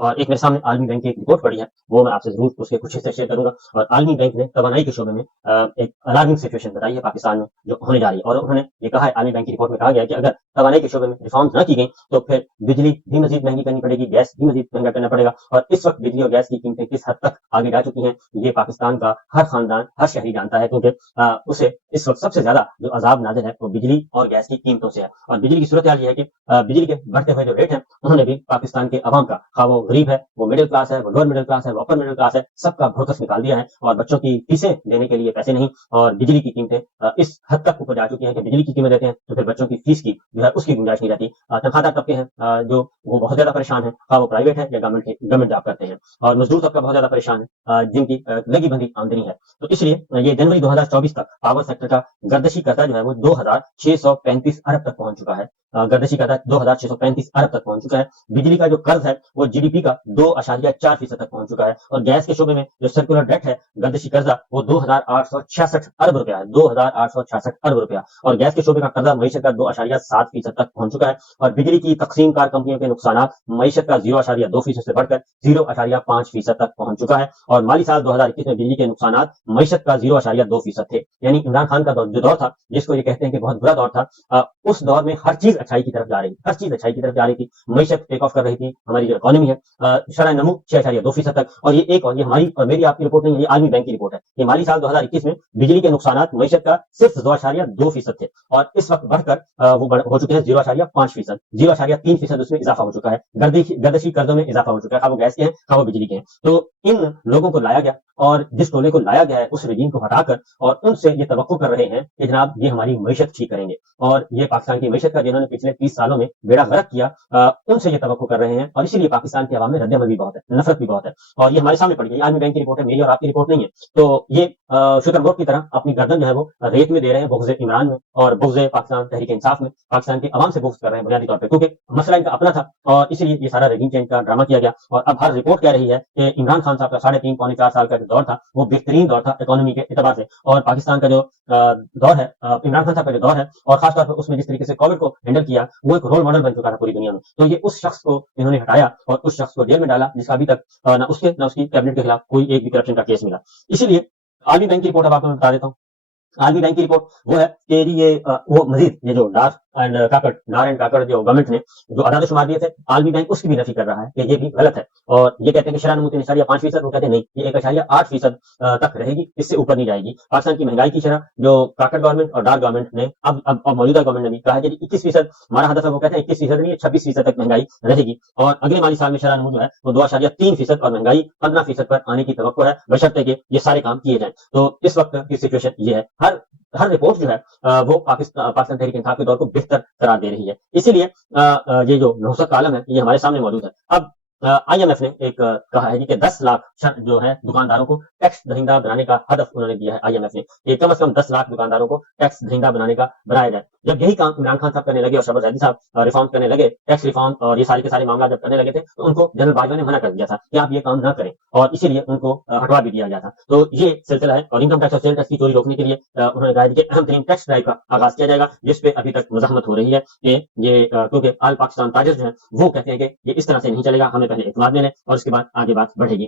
اور ایک میرے سامنے عالمی بینک کی ایک رپورٹ پڑی ہے، وہ میں آپ سے ضرور اس کے کچھ حصے شیئر کروں گا۔ اور عالمی بینک نے توانائی کے شعبے میں ایک الارمنگ سچویشن بتائی ہے پاکستان میں جو ہونے جا رہی ہے، اور انہوں نے یہ کہا ہے، عالمی بینک کی رپورٹ میں کہا گیا ہے کہ اگر توانائی کے شعبے میں ریفارمز نہ کی گئیں تو پھر بجلی بھی مزید مہنگی کرنی پڑے گی، گیس بھی مزید مہنگا کرنا پڑے گا۔ اور اس وقت بجلی اور گیس کی قیمتیں کس حد تک آگے جا چکی ہیں یہ پاکستان کا ہر خاندان، ہر شہری جانتا ہے، کیونکہ اسے اس وقت سب سے زیادہ جو عذاب نازل ہے وہ بجلی اور گیس کی قیمتوں سے ہے۔ اور بجلی کی صورتحال یہ ہے کہ بجلی کے بڑھتے ہوئے جو ریٹ ہیں انہوں نے بھی پاکستان کے عوام کا، خواہ وہ غریب ہے، وہ مڈل کلاس ہے، وہ لوور مڈل کلاس ہے، وہ اپر مڈل کلاس ہے، سب کا بھوکس نکال دیا ہے۔ اور بچوں کی فیسیں دینے کے لیے پیسے نہیں، اور بجلی کی قیمتیں اس حد تک اوپر جا چکی ہیں کہ بجلی کی قیمت دیتے ہیں تو پھر بچوں کی فیس کی جو ہے اس کی گنجائش نہیں رہتی۔ تنخواہ دار طبقے ہیں جو وہ بہت زیادہ پریشان ہیں، خواہ وہ پرائیویٹ ہے یا گورنمنٹ جاب کرتے ہیں، اور مزدور طبقہ بہت زیادہ پریشان ہے جن کی لگی بندی آمدنی ہے۔ تو اس لیے یہ جنوری 2024 تک پاور سیکٹر کا گردشی قرضہ جو ہے وہ 2635 ارب تک پہنچ چکا ہے، گردشی قرضہ 2635 ارب تک پہنچ چکا ہے۔ بجلی کا جو قرض ہے وہ جی ڈی پی کا 2.4% تک پہنچ چکا ہے، اور گیس کے شعبے میں جو سرکولر ڈیٹ ہے گردشی قرضہ وہ 2866 ارب روپیہ ہے، 2866 ارب روپیہ، اور گیس کے شعبے کا قرضہ معیشت کا 2.7% تک پہنچ چکا ہے۔ اور بجلی کی تقسیم کار کمپنیوں کے نقصانات معیشت کا 0.2% سے بڑھ کر 0.5% تک پہنچ چکا ہے، اور مالی سال 2021 میں بجلی کے نقصانات معیشت کا 0.2% تھے۔ یعنی عمران خان کا جو دور تھا، جس کو یہ کہتے ہیں کہ بہت برا دور تھا، اس دور میں ہر چیز اچھائی کی طرف جا رہی تھی، ہر چیز اچھائی کی طرف جا رہی تھی، معیشت ٹیک آف کر رہی تھی، ہماری جو اکانومی ہے شرح نمو 6.2% تک۔ اور یہ ایک اور یہ ہماری اور میری آپ کی رپورٹ نہیں ہے، یہ عالمی بینک کی رپورٹ ہے کہ مالی سال 2021 میں بجلی کے نقصانات معیشت کا صرف 2.2% تھے، اور اس وقت بڑھ کر وہ ہو چکے ہیں 0.5%، 0.3% اس میں اضافہ ہو چکا ہے، گردشی قرضوں میں اضافہ ہو چکا ہے، خواہ وہ گیس کے ہیں خواہ وہ بجلی کے ہیں۔ تو ان لوگوں کو لایا گیا، اور جس ٹولے کو لایا گیا ہے اس رجیم کو ہٹا کر، اور ان سے یہ توقع کر رہے ہیں کہ جناب یہ ہماری معیشت ٹھیک کریں گے، اور یہ پاکستان کی معیشت کا جنہوں نے پچھلے 30 سالوں میں بیڑا غرق کیا ان سے یہ توقع کر رہے ہیں، اور اسی لیے پاکستان کے عوام میں رد عمل بھی بہت ہے، نفرت بھی بہت ہے، اور یہ ہمارے سامنے پڑ گئی۔ عالمی بینک کی رپورٹ ہے، میری اور آپ کی رپورٹ نہیں ہے۔ تو یہ شکر بورڈ کی طرح اپنی گردن جو ہے وہ ریت میں دے رہے ہیں، بغض عمران میں اور بغض پاکستان تحریک انصاف میں، پاکستان کے عوام سے بغض کر رہے ہیں بنیادی طور پہ، کیونکہ مسئلہ ان کا اپنا تھا، اور اسی لیے یہ سارا رجیم چینج کا ڈرامہ کیا گیا۔ اور اب ہر رپورٹ کہہ رہی ہے کہ عمران خان صاحب کا 3.5 پونے 4 سال کا جو دور تھا وہ بہترین دور تھا اکانومی کے اعتبار سے، اور پاکستان کا جو دور ہے، عمران خان صاحب کا جو دور ہے، اور خاص طور پر اس میں جس طریقے سے کووڈ کو ہینڈل کیا، وہ ایک رول ماڈل بن چکا تھا پوری دنیا میں۔ تو یہ اس شخص کو انہوں نے ہٹایا اور اس شخص کو جیل میں ڈالا، جس کا ابھی تک نہ اس کے نہ اس کی کیبنٹ کے خلاف کوئی ایک بھی کرپشن کا کیس ملا۔ اسی لیے عالمی بینک کی رپورٹ اب آپ کو میں بتا دیتا ہوں۔ عالمی بینک کی رپورٹ وہ ہے کہ یہ وہ مزید یہ جو ڈار اینڈ کاکڑ جو گورنمنٹ نے جو اعداد و شمار دیے تھے، عالمی بینک اس کی بھی نفی کر رہا ہے کہ یہ بھی غلط ہے، اور یہ کہتے ہیں کہ شرح نمو 3.5%، وہ کہتے ہیں نہیں، یہ 1.8% تک رہے گی، اس سے اوپر نہیں جائے گی۔ پاکستان کی مہنگائی کی شرح جو کاکڑ گورنمنٹ اور ڈار گورنمنٹ نے اب موجودہ گورنمنٹ نے بھی کہا ہے کہ 21% ہمارا ہدف ہے، وہ کہتے ہیں 21% نہیں، 26% تک مہنگائی رہے گی، اور اگلے مالی سال میں شرح نمو جو ہے وہ 2.3% اور مہنگائی 15% پر آنے کی توقع ہے، بشرطے کہ یہ سارے کام کیے جائیں۔ تو اس وقت کی سچویشن یہ ہے، ہر رپورٹ جو ہے وہ پاکستان تحریک انصاف کے دور کو بہتر قرار دے رہی ہے۔ اسی لیے یہ جو نحوست کا عالم ہے یہ ہمارے سامنے موجود ہے۔ اب آئی ایم ایف نے ایک کہا ہے کہ 10 لاکھ جو ہے دکانداروں کو ٹیکس دہندہ بنانے کا ہدف انہوں نے دیا ہے۔ آئی ایم ایف نے کہ کم از کم 10 لاکھ دکانداروں کو ٹیکس دہندہ بنانے کا بنایا جائے۔ جب یہی کام عمران خان صاحب کرنے لگے اور شہباز زیدی صاحب ریفارم کرنے لگے، ٹیکس ریفارم اور یہ سارے کے سارے معاملات جب کرنے لگے تھے تو ان کو جنرل باجوہ نے منع کر دیا تھا کہ آپ یہ کام نہ کریں، اور اسی لیے ان کو ہٹوا بھی دیا گیا تھا۔ تو یہ سلسلہ ہے، اور انکم ٹیکس اور سیل ٹیکس کی چوری روکنے کے لیے انہوں نے کہا کہ اہم ترین ٹیکس ڈرائیو کا آغاز کیا جائے گا، جس پہ ابھی تک مزاحمت ہو رہی ہے کہ یہ کیونکہ آل پاکستان تاجر جو ہیں وہ کہتے ہیں کہ یہ اس طرح سے نہیں چلے گا، ہمیں پہلے اعتماد میں لیں اور اس کے بعد آگے بات بڑھے گی۔